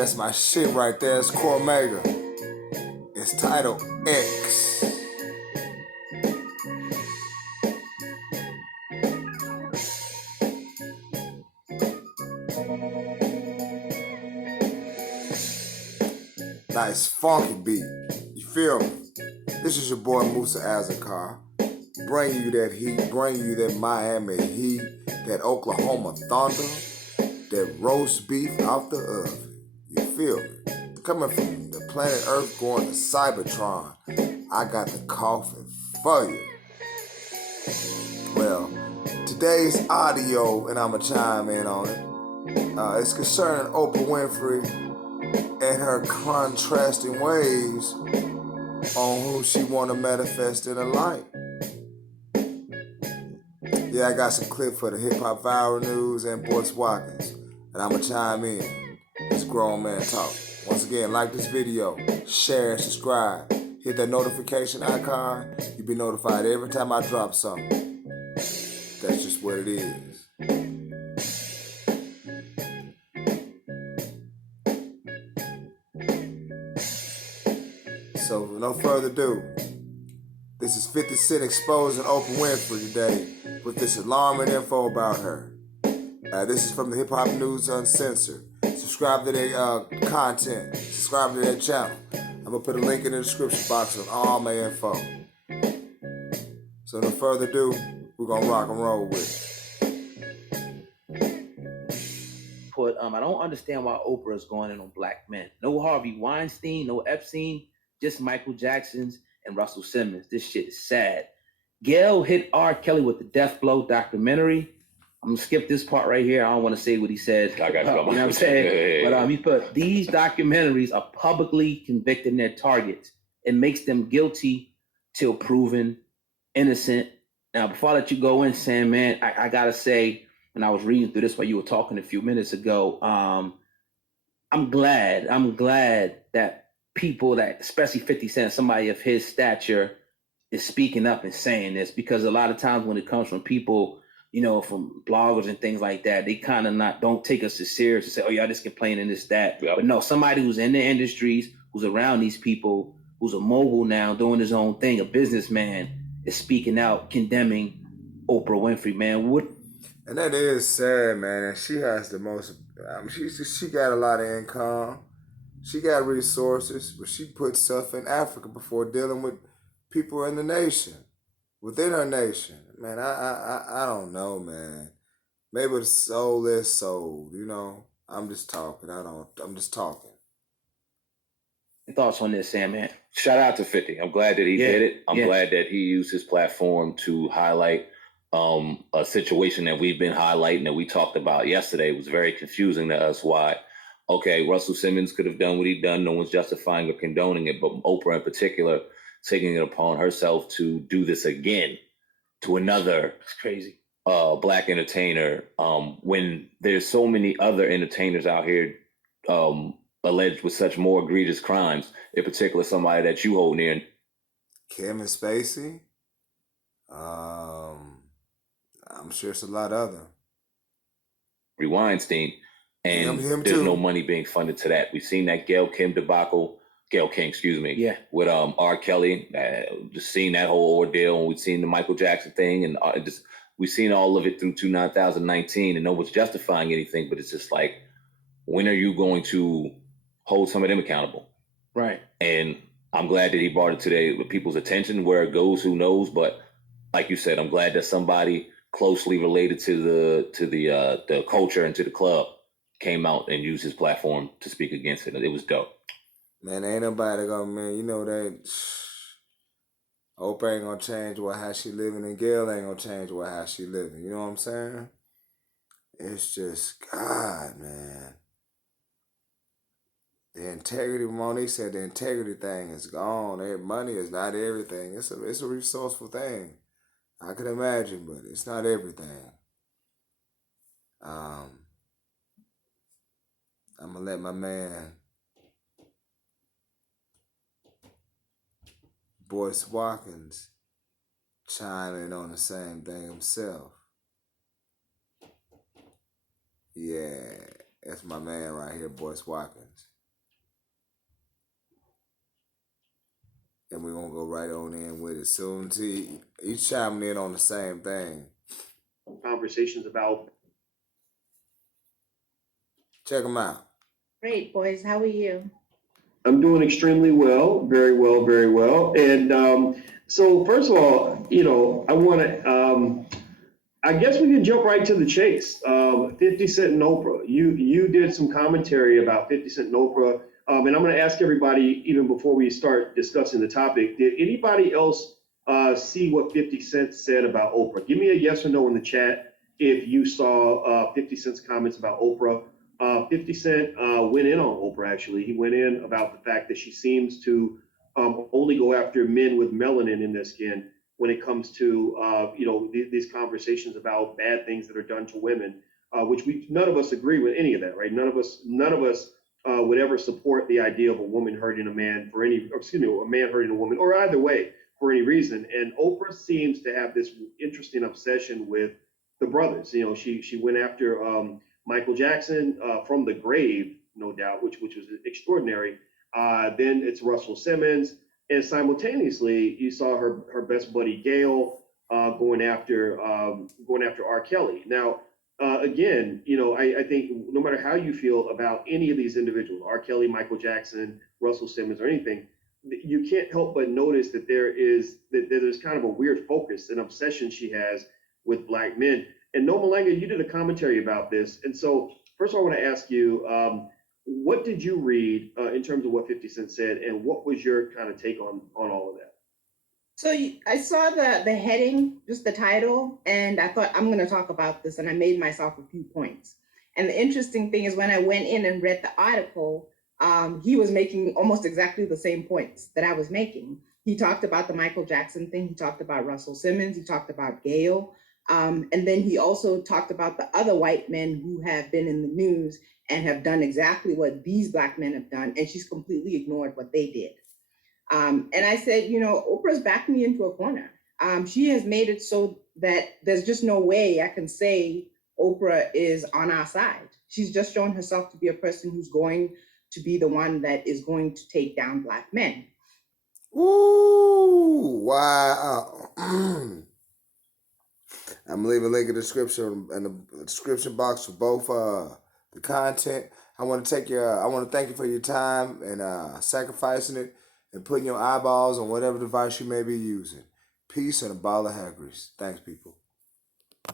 that's my shit right there. It's Cormega. It's titled X. Nice funky beat. You feel me? This is your boy Musa Azakar. Bring you that heat, bring you that Miami heat, that Oklahoma thunder, that roast beef out the oven. You feel me? Coming from the planet Earth going to Cybertron, I got the coffin for you. Well, today's audio, and I'ma chime in on it, it's concerning Oprah Winfrey and her contrasting ways on who she want to manifest in her life. Yeah, I got some clip for the Hip Hop Viral News and Boyce Watkins, and I'ma chime in. It's Grown Man Talk. Once again, like this video, share and subscribe. Hit that notification icon. You'll be notified every time I drop something. That's just what it is. So, no further ado, this is 50 Cent exposing Oprah Winfrey today with this alarming info about her. This is from the Hip Hop News Uncensored. Subscribe to their content. Subscribe to their channel. I'm going to put a link in the description box on all my info. So, no further ado, we're going to rock and roll with it. I don't understand why Oprah is going in on black men. No Harvey Weinstein, no Epstein, just Michael Jackson's and Russell Simmons. This shit is sad. Gayle hit R. Kelly with the Death Blow documentary. I'm gonna skip this part right here. I don't want to say what he said. I got you. You know what I'm saying? But he put, these documentaries are publicly convicting their targets. It makes them guilty till proven innocent. Now, before I let you go in, Sam, man, I gotta say, when I was reading through this while you were talking a few minutes ago, I'm glad that people that, especially 50 Cent, somebody of his stature, is speaking up and saying this, because a lot of times when it comes from people, you know, from bloggers and things like that, they kind of don't take us as serious and say, oh, y'all just complaining this, that. Yep. But no, somebody who's in the industries, who's around these people, who's a mogul now, doing his own thing, a businessman, is speaking out, condemning Oprah Winfrey, man. And that is sad, man. And she has the most, she got a lot of income. She got resources, but she put stuff in Africa before dealing with people in the nation, within her nation. Man, I don't know, man. Maybe the soul is sold, you know. I'm just talking. I'm just talking. Your thoughts on this, Sam, man? Shout out to 50. I'm glad that he did it. I'm glad that he used his platform to highlight a situation that we've been highlighting, that we talked about yesterday. It was very confusing to us why, okay, Russell Simmons could have done what he'd done. No one's justifying or condoning it, but Oprah in particular taking it upon herself to do this again to another crazy black entertainer, when there's so many other entertainers out here alleged with such more egregious crimes, in particular somebody that you hold near. Kevin Spacey. I'm sure it's a lot other. Weinstein, and him there's too. No money being funded to that. We've seen that Gayle King, with R. Kelly, just seen that whole ordeal, and we've seen the Michael Jackson thing, and we've seen all of it through 2019, and no one's justifying anything, but it's just like, when are you going to hold some of them accountable? Right. And I'm glad that he brought it today with people's attention. Where it goes, who knows? But like you said, I'm glad that somebody closely related to the culture and to the club came out and used his platform to speak against it. It was dope. Man, ain't nobody gonna, man, you know that Oprah ain't gonna change how she living, and Gayle ain't gonna change how she living. You know what I'm saying? It's just, God, man. The integrity, Monique said, the integrity thing is gone. Money is not everything. It's a resourceful thing. I can imagine, but it's not everything. I'm gonna let my man Boyce Watkins chime in on the same thing himself. Yeah, that's my man right here, Boyce Watkins. and we're gonna go right on in with it. Soon T, each chiming in on the same thing. Conversations about. Check them out. Great, boys. How are you? I'm doing extremely well, very well, very well. And so, first of all, I want to. I guess we can jump right to the chase. 50 Cent and Oprah. You did some commentary about 50 Cent and Oprah, and I'm going to ask everybody, even before we start discussing the topic, did anybody else see what 50 Cent said about Oprah? Give me a yes or no in the chat if you saw 50 Cent's comments about Oprah. 50 Cent went in on Oprah, actually. He went in about the fact that she seems to only go after men with melanin in their skin when it comes to these conversations about bad things that are done to women, which none of us agree with any of that, right? None of us would ever support the idea of a woman hurting a man a man hurting a woman, or either way for any reason. And Oprah seems to have this interesting obsession with the brothers. She went after Michael Jackson from the grave, no doubt, which was extraordinary. Then it's Russell Simmons. And simultaneously, you saw her best buddy Gail going after R. Kelly. Now, again, I think no matter how you feel about any of these individuals, R. Kelly, Michael Jackson, Russell Simmons, or anything, you can't help but notice that there's kind of a weird focus, an obsession she has with black men. And No Malanga, you did a commentary about this, and so first of all, I want to ask you. What did you read in terms of what 50 Cent said, and what was your kind of take on all of that? So I saw the heading, just the title, and I thought I'm going to talk about this, and I made myself a few points. And the interesting thing is when I went in and read the article, he was making almost exactly the same points that I was making. He talked about the Michael Jackson thing. He talked about Russell Simmons. He talked about Gail. And then he also talked about the other white men who have been in the news and have done exactly what these black men have done. And she's completely ignored what they did. And I said, Oprah's backed me into a corner. She has made it so that there's just no way I can say Oprah is on our side. She's just shown herself to be a person who's going to be the one that is going to take down black men. Ooh, wow. I'm leaving a link in the description box for both the content. I want to thank you for your time and sacrificing it and putting your eyeballs on whatever device you may be using. Peace and a ball of hair grease. Thanks, people.